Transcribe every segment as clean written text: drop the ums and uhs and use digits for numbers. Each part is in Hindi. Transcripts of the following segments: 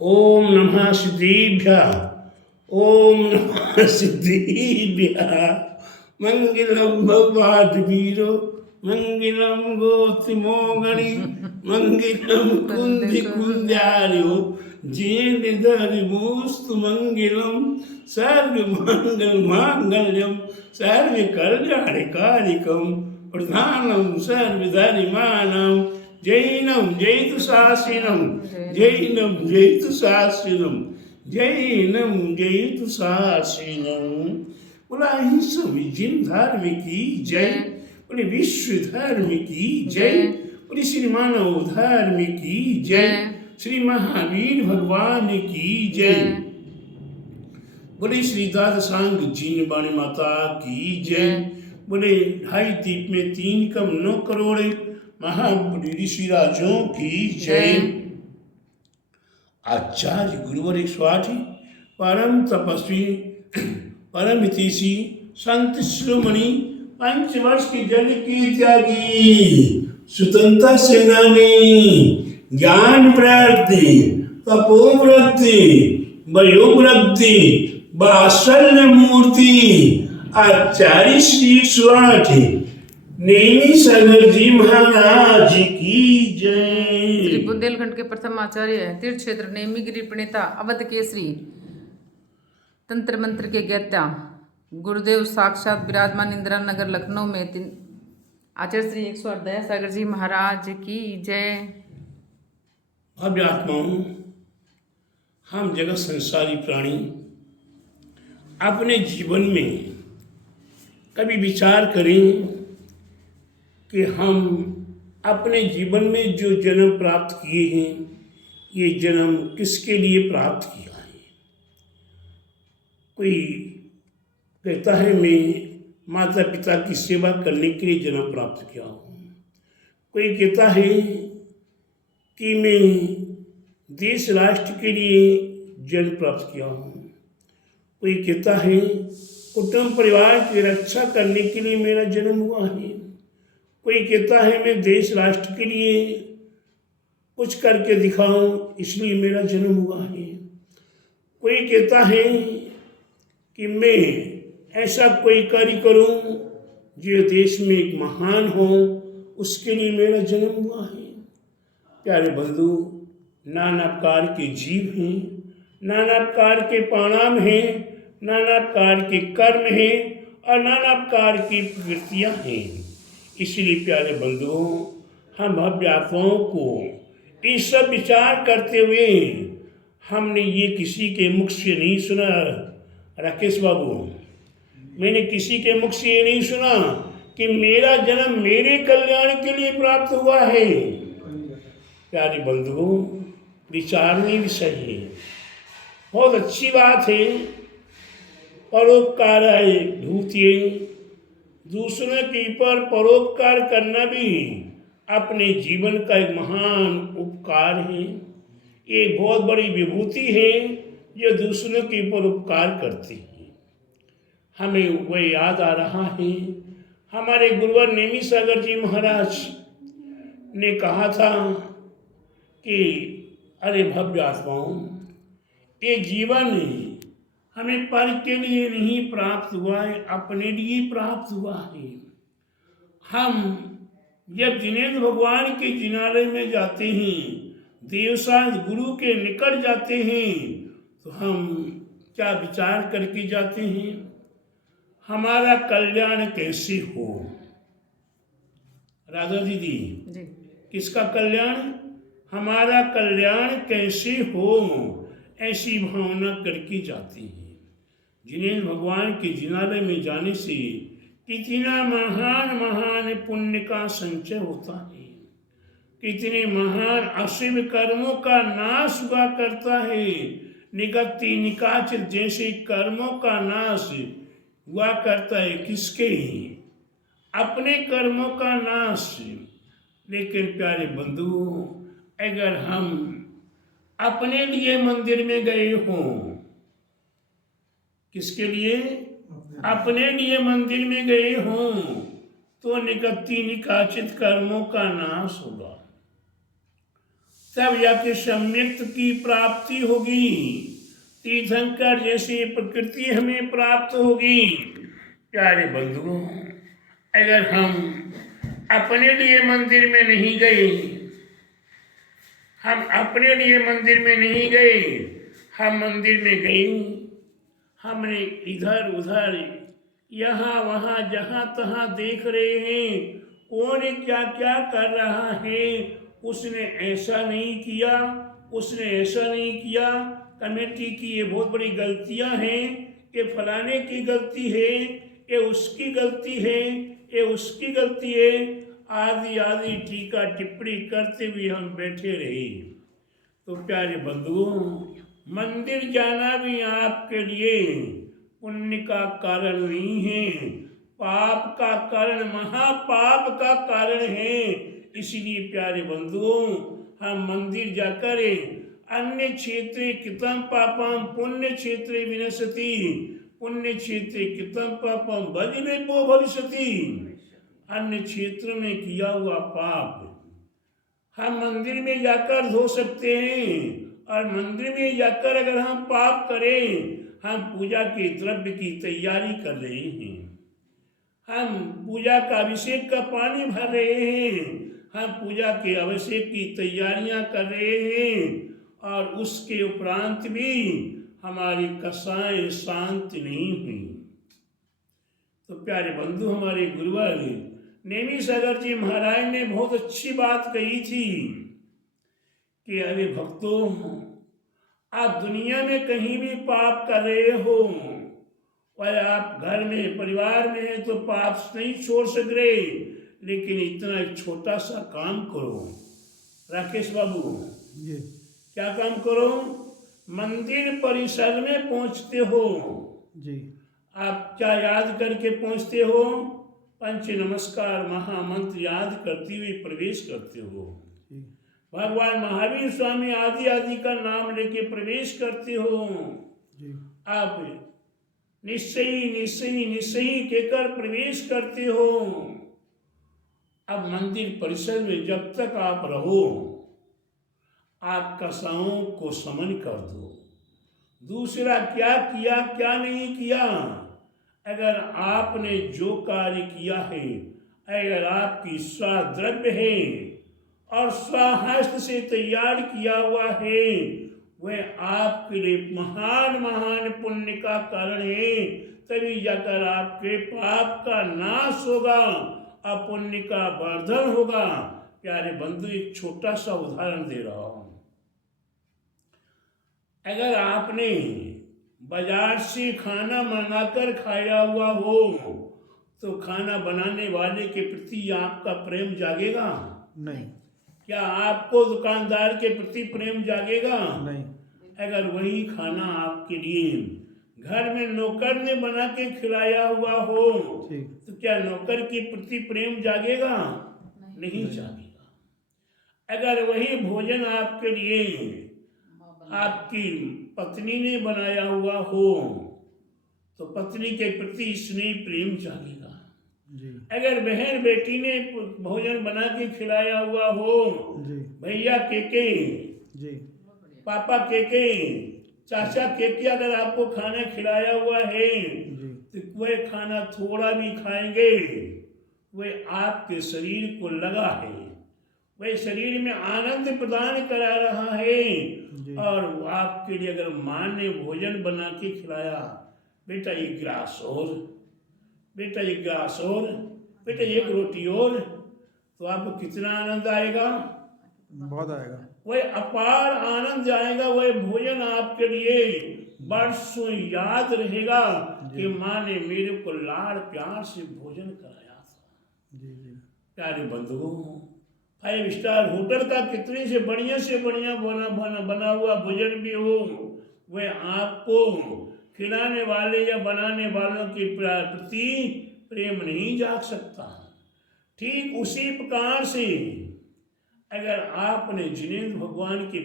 ओम नमः सिद्धेभ्यः। ओम नमः सिद्धेभ्यः। मंगलम भगवाद्वीरो मंगलम गोत्रिमोगणि मंगलम कुंदी कुंजारियो जेनिधरिमोस्तु मंगलम सर्व मंगल मांगल्यम सर्व कल्याणकारिकम प्रधानम सर्वधर्माणां जैनम जैतु शासिनम जैनम जैतु शासिनम जैनम जैतु शासिनम। बोला ही सभी जिन धर्म की जय। बोले विश्व धर्म की जय। बोले श्री मानव धर्म की जय। श्री महावीर भगवान की जय। बोले श्री दादसांग जिन बाणी माता की जय। बोले ढाई दीप में 3 कम 9 करोड़ महाबुद्धि ऋषि राजों की जय। आचार्य गुरुवर 108 परम तपस्वी परम हितैषी संत शिरोमणि 5 वर्ष की जल की त्यागी स्वतंत्रता सेनानी ज्ञान वृद्धि तपोवृद्धि वयोवृद्धि वात्सल्य मूर्ति आचार्य श्री 108 नेमी सागर जी महाराज की जय। श्री बुंदेलखंड के प्रथम आचार्य तीर्थ क्षेत्र नेमीगिरी प्रणेता अवध केसरी तंत्र मंत्र के ज्ञाता गुरुदेव साक्षात विराजमान इंदिरा नगर लखनऊ में आचार्य श्री 108 दया सागर जी महाराज की जय। भव्य आत्माओं, हम जगत संसारी प्राणी अपने जीवन में कभी विचार करें कि हम अपने जीवन में जो जन्म प्राप्त किए हैं, ये जन्म किसके लिए प्राप्त किया है। कोई कहता है मैं माता पिता की सेवा करने के लिए जन्म प्राप्त किया हूँ। कोई कहता है कि मैं देश राष्ट्र के लिए जन्म प्राप्त किया हूँ। कोई कहता है कुटुंब परिवार की रक्षा करने के लिए मेरा जन्म हुआ है। कोई कहता है मैं देश राष्ट्र के लिए कुछ करके दिखाऊं इसलिए मेरा जन्म हुआ है। कोई कहता है कि मैं ऐसा कोई कार्य करूं जो देश में एक महान हो, उसके लिए मेरा जन्म हुआ है। प्यारे बंधु, नाना प्रकार के जीव हैं, नाना प्रकार के परिणाम हैं, नाना प्रकार के कर्म हैं और नाना प्रकार की प्रवृत्तियाँ हैं। इसलिए प्यारे बंधुओं, हम भव्य आत्माओं को ये सब विचार करते हुए हमने ये किसी के मुख से नहीं सुना। राकेश बाबू, मैंने किसी के मुख से ये नहीं सुना कि मेरा जन्म मेरे कल्याण के लिए प्राप्त हुआ है। प्यारे बंधुओं, विचारने विषय है, बहुत अच्छी बात है। परोपकार धूतिये, दूसरों के ऊपर परोपकार करना भी अपने जीवन का एक महान उपकार है। ये बहुत बड़ी विभूति है जो दूसरों के ऊपर उपकार करती है। हमें वह याद आ रहा है, हमारे गुरुवर नेमी सागर जी महाराज ने कहा था कि अरे भव्य आत्माओं, ये जीवन हमें पर के लिए नहीं प्राप्त हुआ है, अपने लिए प्राप्त हुआ है। हम जब जिनेंद्र भगवान के जिनालय में जाते हैं, देवसाद गुरु के निकट जाते हैं, तो हम क्या विचार करके जाते हैं, हमारा कल्याण कैसे हो। राधा दीदी जी। किसका कल्याण? हमारा कल्याण कैसे हो, ऐसी भावना करके जाते हैं। जिनेंद्र भगवान के जिनालय में जाने से कितना महान महान पुण्य का संचय होता है, कितने महान अशुभ कर्मों का नाश हुआ करता है। निगत्ति निकाचित जैसे कर्मों का नाश हुआ करता है, किसके? अपने कर्मों का नाश। लेकिन प्यारे बंधुओं, अगर हम अपने लिए मंदिर में गए हों, किसके लिए? अपने लिए मंदिर में गए हों, तो निगत्ति निकाचित कर्मों का नाश होगा। तब जाके सम्यक्त की प्राप्ति होगी। तीर्थंकर जैसी प्रकृति हमें प्राप्त होगी। प्यारे बंधुओं, अगर हम अपने लिए मंदिर में नहीं गए, हम अपने लिए मंदिर में नहीं गए, हम मंदिर में गए, हमने इधर उधर यहाँ वहाँ जहाँ तहाँ देख रहे हैं कौन क्या क्या कर रहा है, उसने ऐसा नहीं किया, उसने ऐसा नहीं किया, कमेटी की ये बहुत बड़ी गलतियां हैं, ये फलाने की गलती है, ये उसकी गलती है, ये उसकी गलती है, आदि आदि टीका टिप्पणी करते हुए हम बैठे रहे। तो प्यारे बंधुओं, मंदिर जाना भी आपके लिए पुण्य का कारण नहीं है, पाप का कारण, महापाप का कारण है। इसलिए प्यारे बंधुओं, हम मंदिर जाकर अन्य क्षेत्रे कृतं पापम पुण्य क्षेत्रे विनश्यति, पुण्य क्षेत्रे कृतं पापम भजनेपो भविष्यति। अन्य क्षेत्र में किया हुआ पाप हम मंदिर में जाकर धो सकते हैं, और मंदिर में जाकर अगर हम पाप करें, हम पूजा के द्रव्य की तैयारी कर रहे हैं, हम पूजा का अभिषेक का पानी भर रहे हैं, हम पूजा के अभिषेक की तैयारियां कर रहे हैं, और उसके उपरांत भी हमारी कसाएं शांत नहीं हुई। तो प्यारे बंधु, हमारे गुरुवर नेमी सागर जी महाराज ने बहुत अच्छी बात कही थी कि अरे भक्तों, आप दुनिया में कहीं भी पाप कर रहे हो, और आप घर में परिवार में हैं तो पाप नहीं छोड़ सक रहे, लेकिन इतना एक छोटा सा काम करो। राकेश बाबू जी, क्या काम करो? मंदिर परिसर में पहुंचते हो, जी, आप क्या याद करके पहुंचते हो? पंच नमस्कार महामंत्र याद करते हुए प्रवेश करते हो। जी, भगवान महावीर स्वामी आदि आदि का नाम लेके प्रवेश करते हो। जी, आप निश्चयी निश्चयी निश्चयी कहकर प्रवेश करते हो। अब मंदिर परिसर में जब तक आप रहो, आप कसाओं को समन कर दो। दूसरा क्या किया क्या नहीं किया, अगर आपने जो कार्य किया है, अगर आपकी स्वाद्रव्य है और स्वहस्त से तैयार किया हुआ है, वह आपके लिए महान महान पुण्य का कारण है। तभी जाकर आपके पाप का नाश होगा और पुण्य का वर्धन होगा। प्यारे बंधु, एक छोटा सा उदाहरण दे रहा हूं। अगर आपने बाजार से खाना मंगाकर खाया हुआ हो, तो खाना बनाने वाले के प्रति आपका प्रेम जागेगा? नहीं, क्या आपको दुकानदार के प्रति प्रेम जागेगा? नहीं, अगर वही खाना आपके लिए घर में नौकर ने बना के खिलाया हुआ हो, ठीक, तो क्या नौकर के प्रति प्रेम जागेगा? नहीं जागेगा। अगर वही भोजन आपके लिए आपकी पत्नी ने बनाया हुआ हो, तो पत्नी के प्रति स्नेह प्रेम जागेगा। जी, अगर बहन बेटी ने भोजन बना के खिलाया हुआ हो, जी, भैया केके, जी, पापा केके, चाचा केके अगर आपको खाना खिलाया हुआ है, जी, तो वह खाना थोड़ा भी खाएंगे, वह आपके शरीर को लगा है, वह शरीर में आनंद प्रदान करा रहा है। जी, और आपके लिए अगर माँ ने भोजन बना के खिलाया, बेटा एक गिलास और, बेटा एक गिलास और, बेटा एक रोटी और, तो आपको कितना आनंद आएगा? बहुत आएगा। वह अपार आनंद आएगा। वह भोजन आपके लिए बरसों याद रहेगा कि माँ ने मेरे को लाड़ प्यार से भोजन कराया था। जी, जी, प्यारे बंधुओं, 5 स्टार होटल का कितने से बढ़िया बना हुआ भोजन भी हो, वह आपको खिलाने वाले या बनाने वालों के प्रति प्रेम नहीं जाग सकता। ठीक उसी प्रकार से अगर आपने जिनेंद्र भगवान के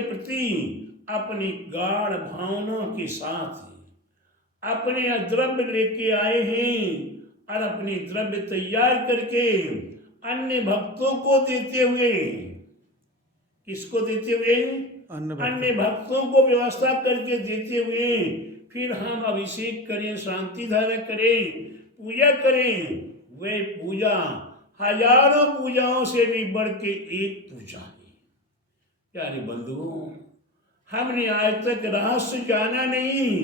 प्रति अपनी गाढ़ भावना के साथ अपने द्रव्य लेके आए हैं, और अपनी द्रव्य तैयार करके अन्य भक्तों को देते हुए, किसको देते हुए? अन्य भक्तों को व्यवस्था करके देते हुए फिर हम अभिषेक करें, शांति धारण करें, पूजा करें। वह पूजा हजारों पूजाओं से भी बढ़ के एक पूजा है। प्यारे बंधुओं, हमने आज तक रहस्य जाना नहीं।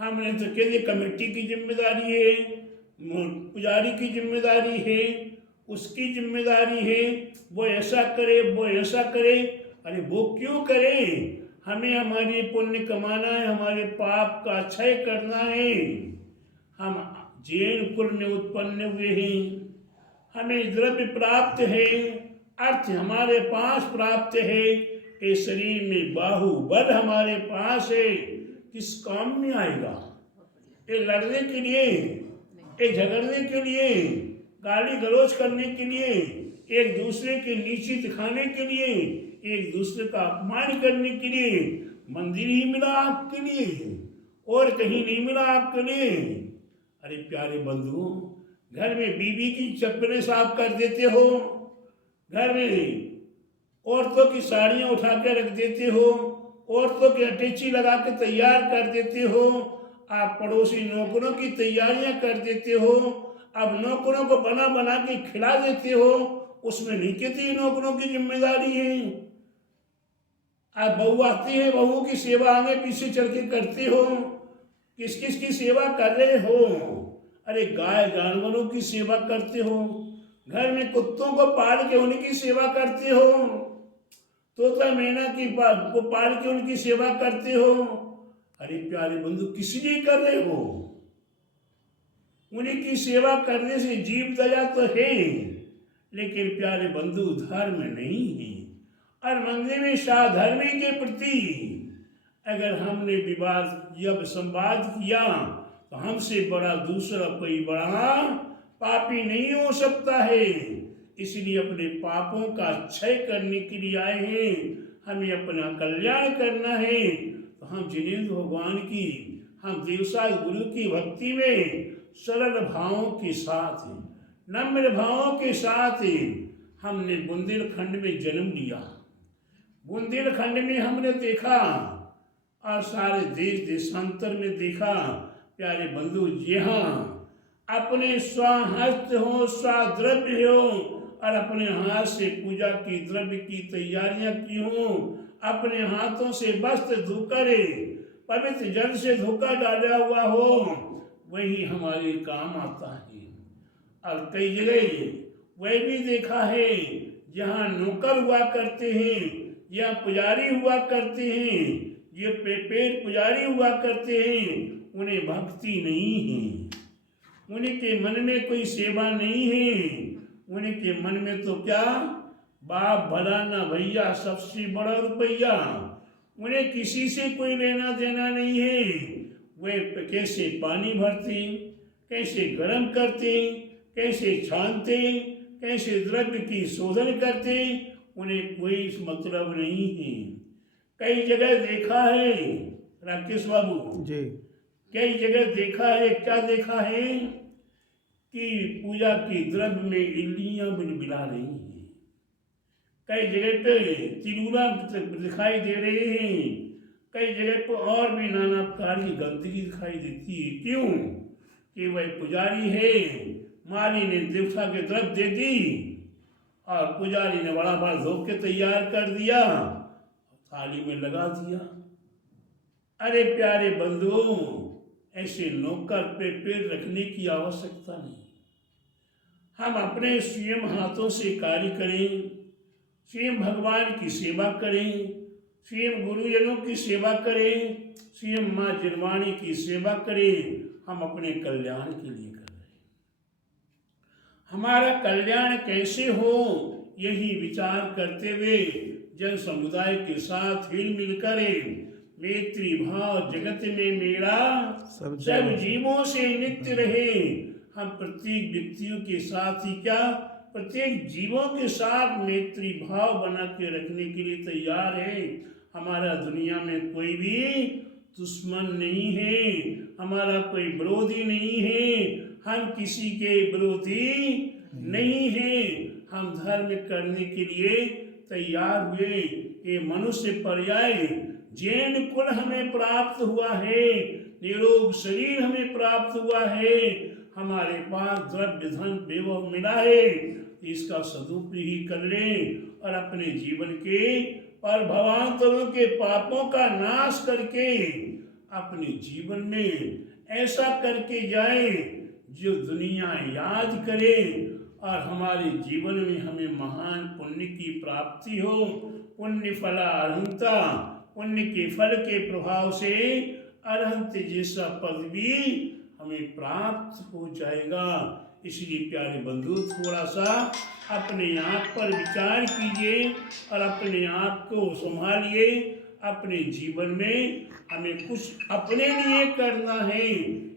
हमने तो कह दिया कमेटी की जिम्मेदारी है, पुजारी की जिम्मेदारी है, उसकी जिम्मेदारी है, वो ऐसा करे, वो ऐसा करे। अरे वो क्यों करे? हमें हमारी पुण्य कमाना है, हमारे पाप का क्षय करना है। हम जैन कुल में उत्पन्न हुए हैं, हमें द्रव्य प्राप्त है, अर्थ हमारे पास प्राप्त है, ये शरीर में बाहुबल हमारे पास है। किस काम में आएगा? ये लड़ने के लिए, ये झगड़ने के लिए, गाली गलौज करने के लिए, एक दूसरे के नीचे दिखाने के लिए, एक दूसरे का अपमान करने के लिए। मंदिर ही मिला आपके लिए और कहीं नहीं मिला आपके लिए। अरे प्यारे बंधुओं, घर में बीवी की चप्पलें साफ कर देते हो, घर में औरतों की साड़ियाँ उठा के रख देते हो, औरतों की अटैची लगा के तैयार कर देते हो। आप पड़ोसी नौकरों की तैयारियां कर देते हो, अब नौकरों को बना बना के खिला देते हो। उसमें नहीं कहती नौकरों की जिम्मेदारी है। आप बहू आती है, बहू की सेवा आगे पीछे चल के करते हो। किस किस की सेवा कर रहे हो? अरे गाय जानवरों की सेवा करते हो, घर में कुत्तों को पाल के उनकी सेवा करते हो, तोता मैना को पाल के उनकी सेवा करते हो। अरे प्यारे बंधु, किस लिए कर रहे हो? उन्हीं की सेवा करने से जीव दया तो है, लेकिन प्यारे बंधु धर्म नहीं है। और मंदिर में साधर्मी के प्रति अगर हमने विवाद जब संवाद किया तो हमसे बड़ा दूसरा कोई बड़ा पापी नहीं हो सकता है। इसलिए अपने पापों का क्षय करने के लिए आए हैं, हमें अपना कल्याण करना है। तो हम जिनेंद्र भगवान की, हम देवसाय गुरु की भक्ति में सरल भावों के साथ, नम्र भावों के साथ हमने बुंदेलखंड में जन्म लिया। बुंदेलखंड में हमने देखा और सारे देश देशांतर में देखा। प्यारे बंधु, यहाँ अपने स्वहस्त हो, स्वद्रव्य हो और अपने हाथ से पूजा की द्रव्य की तैयारियां की हो, अपने हाथों से वस्त्र धोकर पवित्र जल से धोकर डाला हुआ हो, वही हमारे काम आता है। और कई जगह वह भी देखा है जहाँ नौकर हुआ करते हैं, या पुजारी हुआ करते हैं, ये पेट पुजारी हुआ करते हैं, उन्हें भक्ति नहीं है, उनके मन में कोई सेवा नहीं है। उनके मन में तो क्या, बाप भला ना भैया, सबसे बड़ा रुपया। उन्हें किसी से कोई लेना देना नहीं है। वे कैसे पानी भरते, कैसे गर्म करते, कैसे छानते, कैसे द्रव्य की शोधन करते, उन्हें कोई मतलब नहीं है। कई जगह देखा है राकेश बाबू जी, कई जगह देखा है, क्या देखा है कि पूजा की द्रव्य में इल्लियां मिला रही हैं। कई जगह पे तिलुरा दिखाई दे रहे हैं, कई जगह पर और भी नाना प्रकार की गंदगी दिखाई देती है। क्यों? कि वह पुजारी है, माली ने देवता के द्रव्य दे दी और पुजारी ने बड़ा बड़ा धो के तैयार कर दिया, थाली में लगा दिया। अरे प्यारे बंधुओं, ऐसे नौकर पे पैर रखने की आवश्यकता नहीं। हम अपने स्वयं हाथों से कार्य करें, स्वयं भगवान की सेवा करें, स्वयं गुरुजनों की सेवा करें, स्वयं माँ जिनवाणी की सेवा करें। हम अपने कल्याण के लिए कर रहे हैं। हमारा कल्याण कैसे हो, यही विचार करते हुए जन समुदाय के साथ हिल मिलकर मैत्री भाव जगत में मेरा सब जीवों से नित्य रहे। हम प्रत्येक व्यक्तियों के साथ ही क्या, प्रत्येक जीवों के साथ मैत्री भाव बना के रखने के लिए तैयार है। हमारा दुनिया में कोई भी दुश्मन नहीं है, हमारा कोई विरोधी नहीं है, हम किसी के विरोधी नहीं है। हम धर्म करने के लिए तैयार हुए। ये मनुष्य पर्याय जैन कुल हमें प्राप्त हुआ है, निरोग शरीर हमें प्राप्त हुआ है, हमारे पास द्रव्य धन वैभव मिला है, इसका सदुपयोग ही कर लें और अपने जीवन के और भवांतरों के पापों का नाश करके अपने जीवन में ऐसा करके जाए जो दुनिया याद करे और हमारे जीवन में हमें महान पुण्य की प्राप्ति हो। पुण्य फला अरहंता, पुण्य के फल के प्रभाव से अरहंत जैसा पद भी हमें प्राप्त हो जाएगा। इसलिए प्यारे बंधु थोड़ा सा अपने आप पर विचार कीजिए और अपने आप को संभालिए। अपने जीवन में हमें कुछ अपने लिए करना है,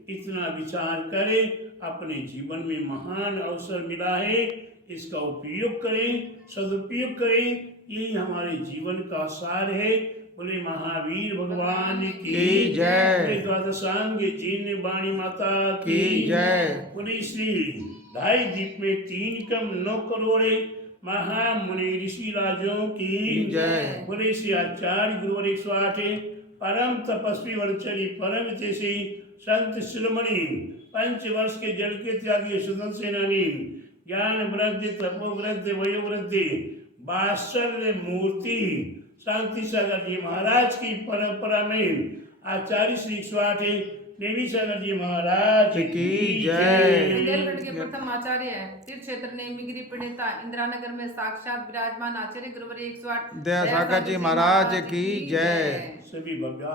इतना विचार करें। अपने जीवन में महान अवसर मिला है, इसका उपयोग करें, सदुपयोग करें, यही हमारे जीवन का सार है। बोले महावीर भगवान की जय। द्वादशांग जीन वाणी माता की जय। बोले श्री ढाई दीप में 3 कम 9 करोड़े महामुनि ऋषि राजों की जय। बोले श्री आचार्य गुरुवर 108 परम तपस्वी वरचरी परम तेसी संत शिरोमणि 5 वर्ष के जल के त्यागी सुदन सेनानी ज्ञान वृद्धि तपो वृद्धि वयो वृद्धि वात्सल्य मूर्ति शांति सागर जी महाराज की परंपरा में आचार्य श्री 108 देवी सागर जी महाराज की जय। बुंदेलखंड के प्रथम आचार्य है, तीर्थ क्षेत्र नेमिगिरी प्रणेता इंदिरा नगर में साक्षात विराजमान आचार्य गुरुवर 108 दया सागर जी महाराज की जय। सभी भव्य